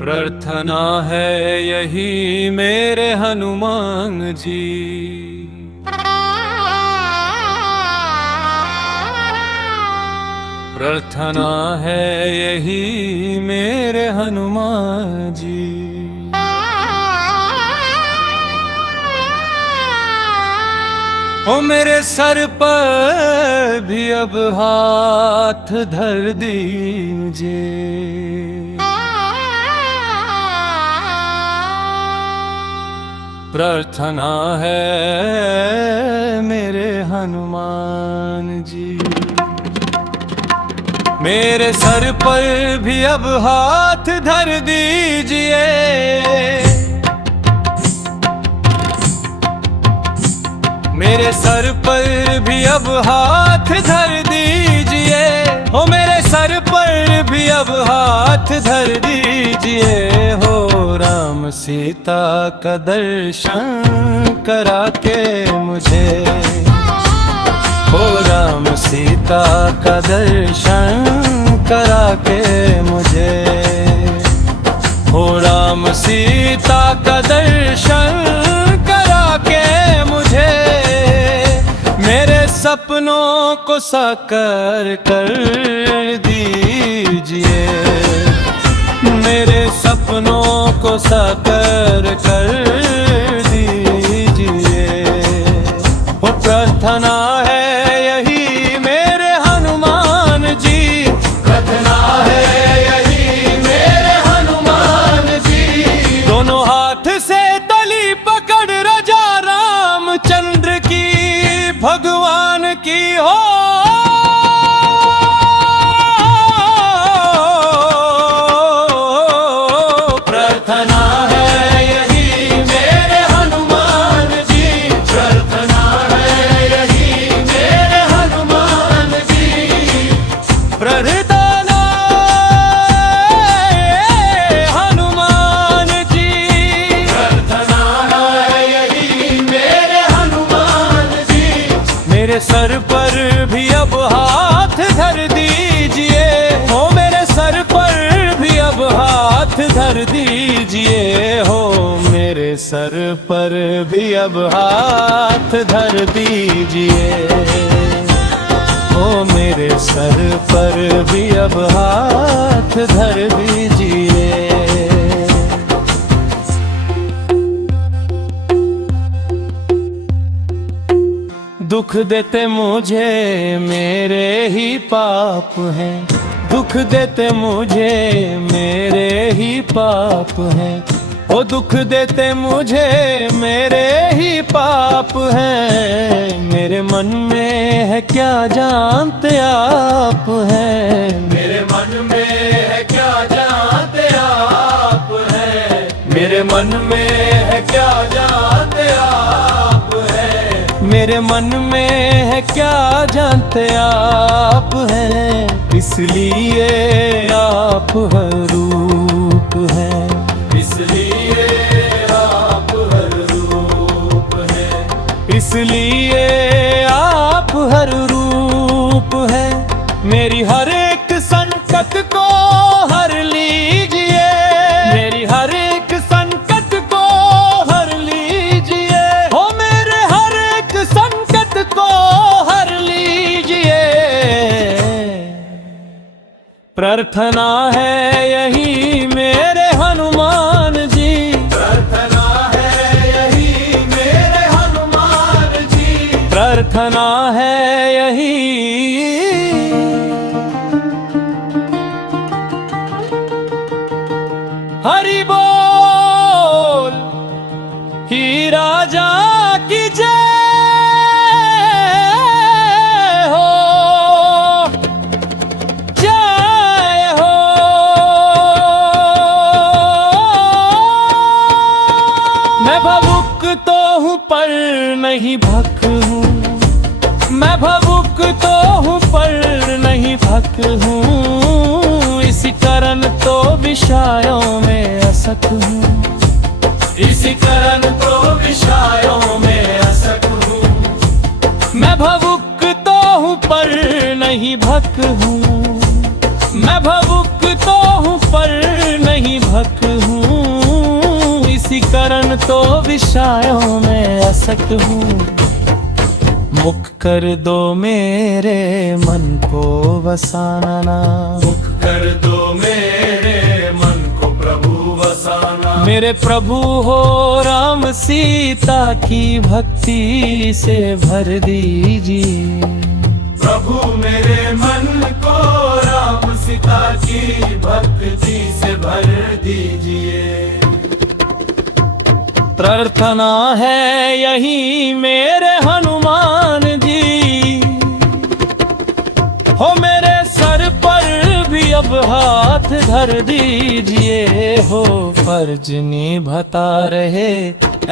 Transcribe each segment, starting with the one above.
प्रार्थना है यही मेरे हनुमान जी। प्रार्थना है यही मेरे हनुमान जी। ओ मेरे सर पर भी अब हाथ धर दीजिए। प्रार्थना है मेरे हनुमान जी। मेरे सर पर भी अब हाथ धर दीजिए। मेरे सर पर भी अब हाथ धर दीजिए। हो मेरे सर पर भी अब हाथ धर दीजिए। हो राम सीता का दर्शन करा के मुझे। हो राम सीता का दर्शन करा के मुझे। हो राम सीता का दर्शन करा के मुझे। मेरे सपनों को साकार कर दीजिए। मेरे सपनों को साकार कर दीजिए। वो प्रार्थना है यही मेरे हनुमान जी। प्रार्थना है यही मेरे हनुमान जी। दोनों हाथ से तली पकड़ रजा रामचंद्र की भगवान की हो। प्रार्थना है यही मेरे हनुमान जी। प्रार्थना है यही मेरे हनुमान जी। प्रार्थना हनुमान जी। प्रार्थना है यही मेरे हनुमान जी। मेरे सर पर भी अब हाथ धर दीजिए। हो मेरे सर पर भी अब हाथ धर दीजिए। हो मेरे सर पर भी अब हाथ धर दीजिए। हो मेरे सर पर भी अब हाथ धर दीजिए। दुख देते मुझे मेरे ही पाप हैं। दुख देते मुझे मेरे ही पाप हैं। ओ दुख देते मुझे मेरे ही पाप हैं। मेरे मन में है क्या जानते आप हैं। मेरे मन में है क्या जानते आप हैं। मेरे मन में है क्या जानते आप हैं। मेरे मन में है क्या जानते आप हैं। इसलिए आप हर रूप हैं। इसलिए आप हर रूप हैं। इसलिए आप हर रूप हैं। मेरी हर एक संकट को हर लीजिए। मेरी हर एक संकट को हर लीजिए। हो मेरे हर एक संकट को हर लीजिए। प्रार्थना है यही मेरे हनुमान जी। प्रार्थना है यही मेरे हनुमान जी। प्रार्थना है यही। हरि बोल ही राजा की जय हो। जय हो। मैं भावुक तो हूँ पर नहीं भक हूँ। मैं भावुक तो हूँ पर नहीं भक हूँ। इसी कारण तो विषयों में असक हूँ। इसी कारण तो विषयों में असक हूँ। मैं भावुक तो हूँ पर नहीं भक हूँ। मैं भावुक तो हूँ पर नहीं भक दिशाओं में असक हूँ। मुख कर दो मेरे मन को बसाना, मुख कर दो मेरे मन को प्रभु वसाना। मेरे प्रभु हो राम सीता की भक्ति से भर दीजिए। प्रभु मेरे मन को राम सीता की भक्ति से भर दीजिए। प्रार्थना है यही मेरे हनुमान जी, हो मेरे सर पर भी अब हाथ धर दीजिए। हो फर्ज निभाता रहे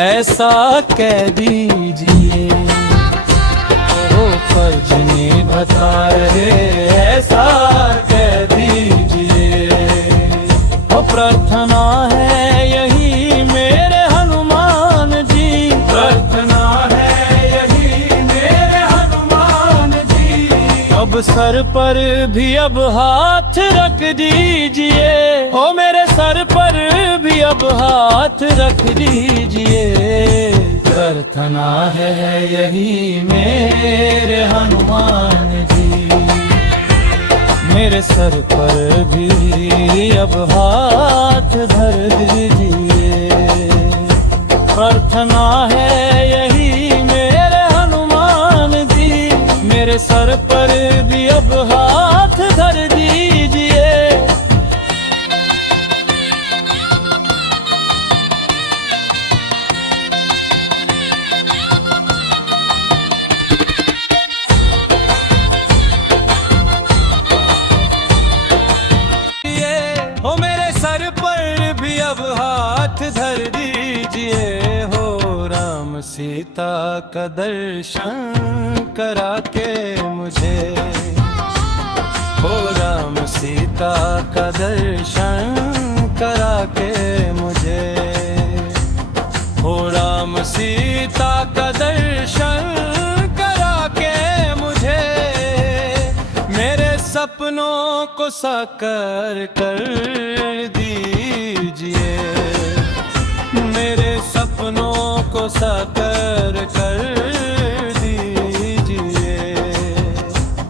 ऐसा कह दीजिए, हो फर्ज निभाता रहे ऐसा कह दीजिए। हो प्रार्थना है यही मेरे हनुमान जी, प्रार्थना है यही मेरे हनुमान जी। अब सर पर भी अब हाथ रख दीजिए। ओ मेरे सर पर भी अब हाथ रख दीजिए। प्रार्थना है यही मेरे हनुमान जी, मेरे सर पर भी अब हाथ धर दीजिए। प्रार्थना है यही मेरे हनुमान जी, मेरे सर पर भी अब हाथ धर दीजिए। हो मेरे सर पर भी अब हाथ धर दीजिए। हो राम सीता का दर्शन करा के मुझे, हो राम सीता का दर्शन करा के मुझे, हो राम सीता का दर्शन करा के मुझे। मेरे सपनों को साकार कर दीजिए, मेरे सपनों को साकार कर दीजिए।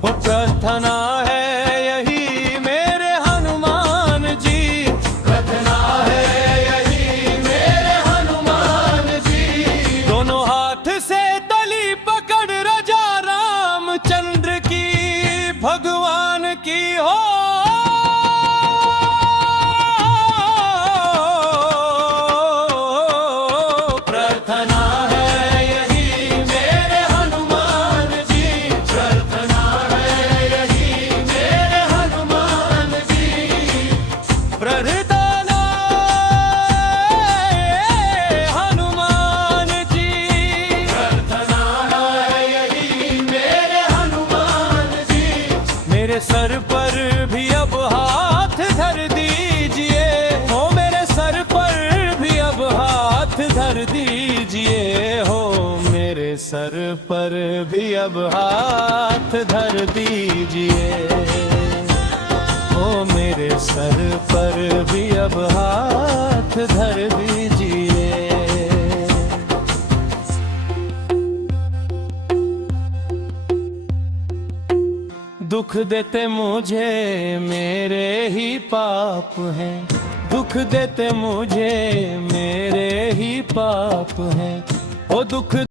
वो प्रार्थना है यही मेरे हनुमान जी, प्रार्थना है यही मेरे हनुमान जी। दोनों हाथ से तली पकड़ रजा रामचंद्र की भगवान की हो। प्रार्थना है यही मेरे हनुमान जी, प्रार्थना है यही मेरे हनुमान जी। प्रार्थना हनुमान जी, प्रार्थना है यही मेरे हनुमान जी। मेरे सर पर भी अब हाथ धर दीजिए। हो मेरे सर पर भी अब हाथ धर दीजिए। हो मेरे सर पर भी अब हाथ धर दीजिए। हो मेरे सर पर भी अब हाथ धर दीजिए। दुख देते मुझे मेरे ही पाप हैं, दुख देते मुझे मेरे ही पाप हैं। ओ दुख